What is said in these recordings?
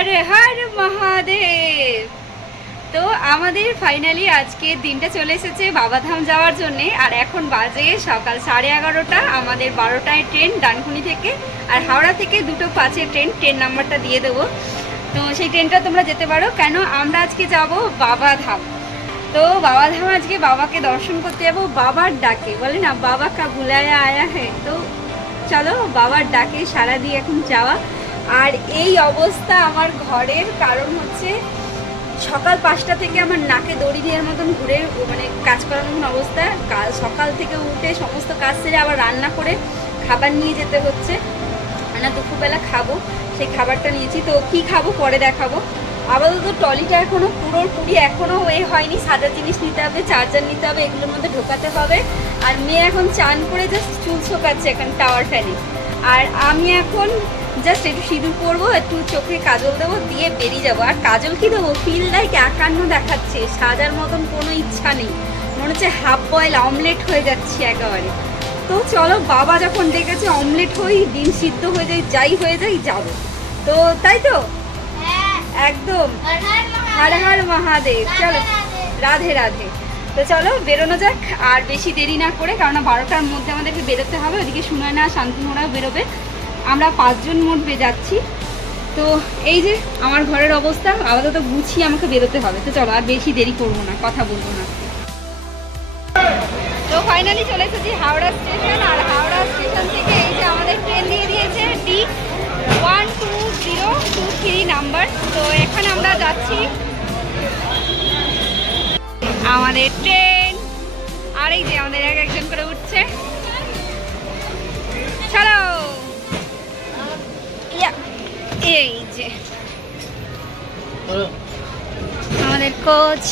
হর হর মহাদেব। তো আমাদের ফাইনালি আজকে দিনটা চলে এসেছে বাবাধাম যাওয়ার জন্যে। আর এখন বাজে সকাল 11:30। আমাদের 12টায় ট্রেন ডানকুনি থেকে, আর হাওড়া থেকে 2:05 ট্রেন নাম্বারটা দিয়ে দেবো। তো সেই ট্রেনটা তোমরা যেতে পারো। কেন আমরা আজকে যাব বাবাধাম। তো বাবাধাম আজকে বাবাকে দর্শন করতে যাবো বাবার ডাকে, বলে না বাবা কা বুলায়া আয়া হ্যাঁ। তো চলো বাবার ডাকে সাড়া দিয়ে এখন যাওয়া। আর এই অবস্থা আমার ঘরের কারণ হচ্ছে সকাল 5টা থেকে আমার নাকে দড়ি দেওয়ার মতন ঘুরে মানে কাজ করার মতন অবস্থা। সকাল থেকে উঠে সমস্ত কাজ সেরে আবার রান্না করে খাবার নিয়ে যেতে হচ্ছে। না দুপুরবেলা খাবো, সেই খাবারটা নিয়েছি। তো কি খাবো পরে দেখাবো। আপাতত ট্রলিটা এখনও পুরোপুরি এখনও হয়নি। সাজার জিনিস নিতে হবে, চার্জার নিতে হবে, এগুলোর মধ্যে ঢোকাতে হবে। আর মেয়ে এখন চান করে জাস্ট চুল শোকাচ্ছে এখন টাওয়ার ফ্যানে। আর আমি এখন জাস্ট একটু সিঁদুর পরবো, একটু চোখে কাজল দেবো, দিয়ে বেরিয়ে যাবো। আর কাজল কি দেবো, ফিল লাইক 51 দেখাচ্ছে, সাজার মতন কোনো ইচ্ছা নেই। মনে হচ্ছে হাফ বয়েল অমলেট হয়ে যাচ্ছে একেবারে। তো চলো বাবা যখন ডেকেছে অমলেট হই, ডিম সিদ্ধ হয়ে যায়, যাই হয়ে যাই যাবো। তো তাই তো একদম হর হর মহাদেব। চলো রাধে রাধে। তো চলো বেরোনো যাক আর বেশি দেরি না করে, কারণ 12টার মধ্যে আমাদেরকে বেরোতে হবে। ওদিকে সুনয়না শান্তনুরাও বেরোবে, আমরা 5 জন মোট যাচ্ছি। তো এই যে আমার ঘরের অবস্থা, আপাতত গুছিয়ে আমাকে বেরোতে হবে। তো চলো আর বেশি দেরি করবো না, কথা বলবো না। তো ফাইনালি চলে এসেছি হাওড়া স্টেশন। আর হাওড়া স্টেশন থেকে এই যে আমাদের ট্রেন দিয়ে দিয়েছে D12023 নাম্বার। তো এখানে আমরা যাচ্ছি, আমাদের ট্রেন। আর এই যে আমাদের একজন করে উঠছে। চলো এই যে আমাদের কোচ।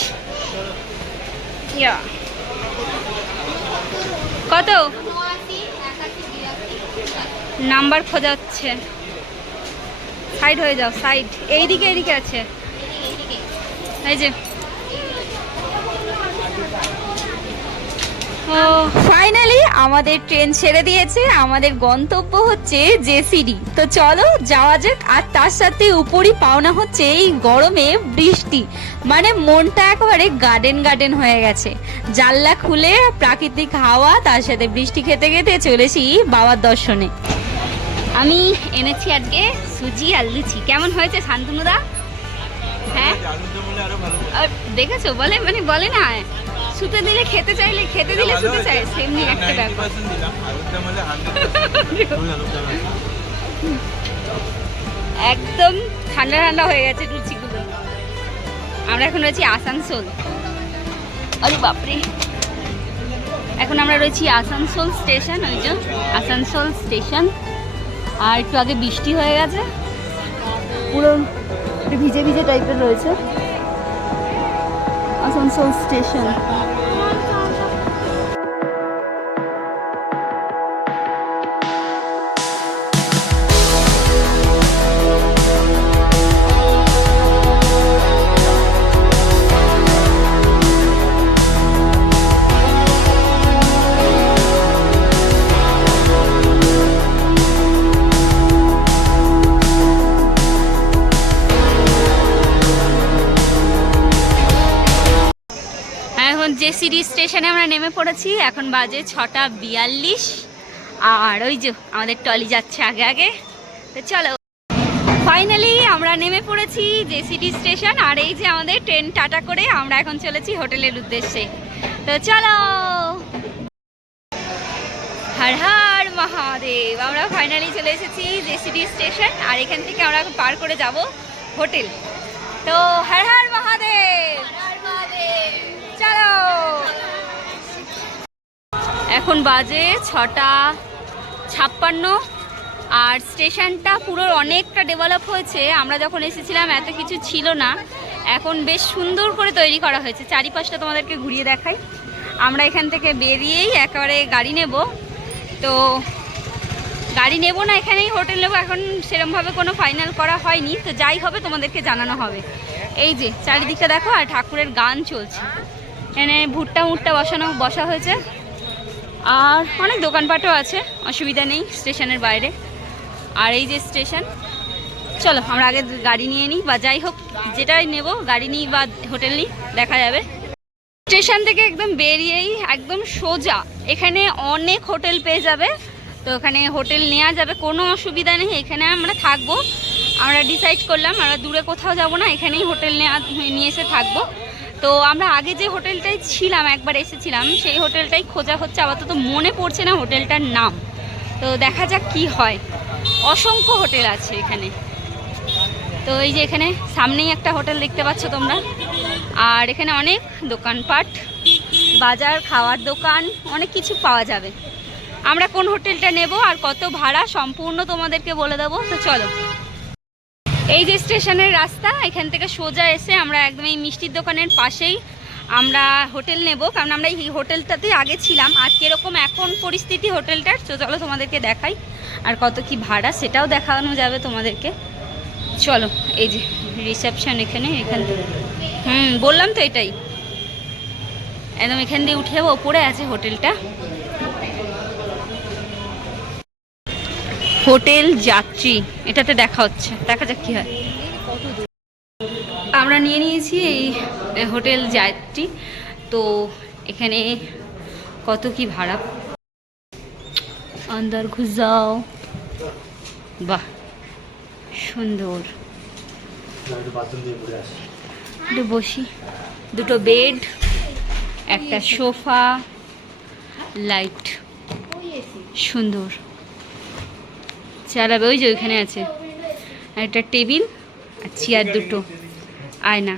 কত নাম্বার খোঁজা হচ্ছে? সাইড হয়ে যাও, সাইড। এইদিকে আছে, এই যে। ফাইনালি আমাদের ট্রেন ছেড়ে দিয়েছে। আমাদের গন্তব্য হচ্ছে জেসিডি। তো চলো যাওয়া যাক। আর তার সাথে উপরই পাওনা হচ্ছে এই গরমে বৃষ্টি, মানে মনটা একেবারে গার্ডেন হয়ে গেছে। জানলা খুলে প্রাকৃতিক হাওয়া, তার সাথে বৃষ্টি খেতে খেতে চলেছি বাবার দর্শনে। আমি এনেছি আজকে সুজি আর লুচি। কেমন হয়েছে শান্তনুদা? হ্যাঁ দেখেছো, বলে না শুতে দিলে খেতে চাইলে, খেতে দিলে শুতে চাই, সেমনি একটা ব্যাপার। একদম ঠান্ডা হয়ে গেছে লুচিগুলো। আমরা এখন রয়েছি আসানসোল। আরে বাপরে, এখন আমরা রয়েছি আসানসোল স্টেশন। ওই যে আসানসোল স্টেশন। আর একটু আগে বৃষ্টি হয়ে গেছে, পুরো একটু ভিজে টাইপের রয়েছে আসানসোল স্টেশন। জেসিডি স্টেশনে আমরা নেমে পড়েছি। এখন বাজে 6:42। আর ওই যে আমাদের টলি যাচ্ছে আগে। তো চলো ফাইনালি আমরা নেমে পড়েছি জেসিডি স্টেশন। আর এই যে আমাদের ট্রেন টাটা করে আমরা এখন চলেছি হোটেলের উদ্দেশ্যে। তো চলো হর হর মহাদেব। আমরা ফাইনালি চলে এসেছি জেসিডি স্টেশন। আর এখান থেকে আমরা পার করে যাব হোটেল। তো হর হর মহাদেব। চলো এখন বাজে 6:56। আর স্টেশনটা পুরো অনেকটা ডেভেলপ হয়েছে। আমরা যখন এসেছিলাম এত কিছু ছিল না, এখন বেশ সুন্দর করে তৈরি করা হয়েছে। চারিপাশটা তোমাদেরকে ঘুরিয়ে দেখাই। আমরা এখান থেকে বেরিয়েই একেবারে গাড়ি নেব। তো গাড়ি নেব না, এখানেই হোটেল নেব। এখন সেরকমভাবে কোনো ফাইনাল করা হয়নি। তো যাই হবে তোমাদেরকে জানানো হবে। এই যে চারিদিকটা দেখো, আর ঠাকুরের গান চলছে। এখানে ভুট্টা বসা হয়েছে। আর অনেক দোকানপাটও আছে, অসুবিধা নেই স্টেশনের বাইরে। আর এই যে স্টেশন, চলো আমরা আগে গাড়ি নিয়ে নিই, বা যাই হোক যেটাই নেব গাড়ি নিই বা হোটেল নিই দেখা যাবে। স্টেশন থেকে একদম বেরিয়েই একদম সোজা এখানে অনেক হোটেল পেয়ে যাবে, তো এখানে হোটেল নেওয়া যাবে, কোনো অসুবিধা নেই। এখানে আমরা থাকবো, আমরা ডিসাইড করলাম আমরা দূরে কোথাও যাব না, এখানেই হোটেল নিয়ে এসে থাকবো। তো আমরা আগে যে হোটেলটায় ছিলাম, একবার এসেছিলাম, সেই হোটেলটাই খোঁজা হচ্ছে, আপাতত মনে পড়ছে না হোটেলটার নাম। তো দেখা যাক কি হয়, অসংখ্য হোটেল আছে এখানে। তো এই যে এখানে সামনেই একটা হোটেল দেখতে পাচ্ছ তোমরা, আর এখানে অনেক দোকানপাট, বাজার, খাওয়ার দোকান, অনেক কিছু পাওয়া যাবে। আমরা কোন হোটেলটা নেব আর কত ভাড়া সম্পূর্ণ তোমাদেরকে বলে দেবো। তো চলো, এই যে স্টেশনের রাস্তা, এখান থেকে সোজা এসে আমরা একদম এই মিষ্টির দোকানের পাশেই আমরা হোটেল নেব, কারণ আমরা এই হোটেলটাতে আগে ছিলাম। আর কীরকম এখন পরিস্থিতি হোটেলটার, তো চলো তোমাদেরকে দেখাই, আর কত কি ভাড়া সেটাও দেখানো যাবে তোমাদেরকে। চলো, এই যে রিসেপশন এখানে, এখান থেকে বললাম তো এটাই, একদম এখান দিয়ে উঠে যাবো, ওপরে আছে হোটেলটা, হোটেল যাত্রী, এটাতে দেখা হচ্ছে, দেখা যাক কি হয়। আমরা নিয়ে নিয়েছি এই হোটেল যাত্রী। তো এখানে কত কি ভাড়া, আন্দার ঘুষ যাও, বাহ সুন্দর, একটু বসি, দুটো বেড, একটা সোফা, লাইট, সুন্দর চালাবে, ওই যে ওইখানে আছে, আর একটা টেবিল আর চেয়ার দুটো, আয়না।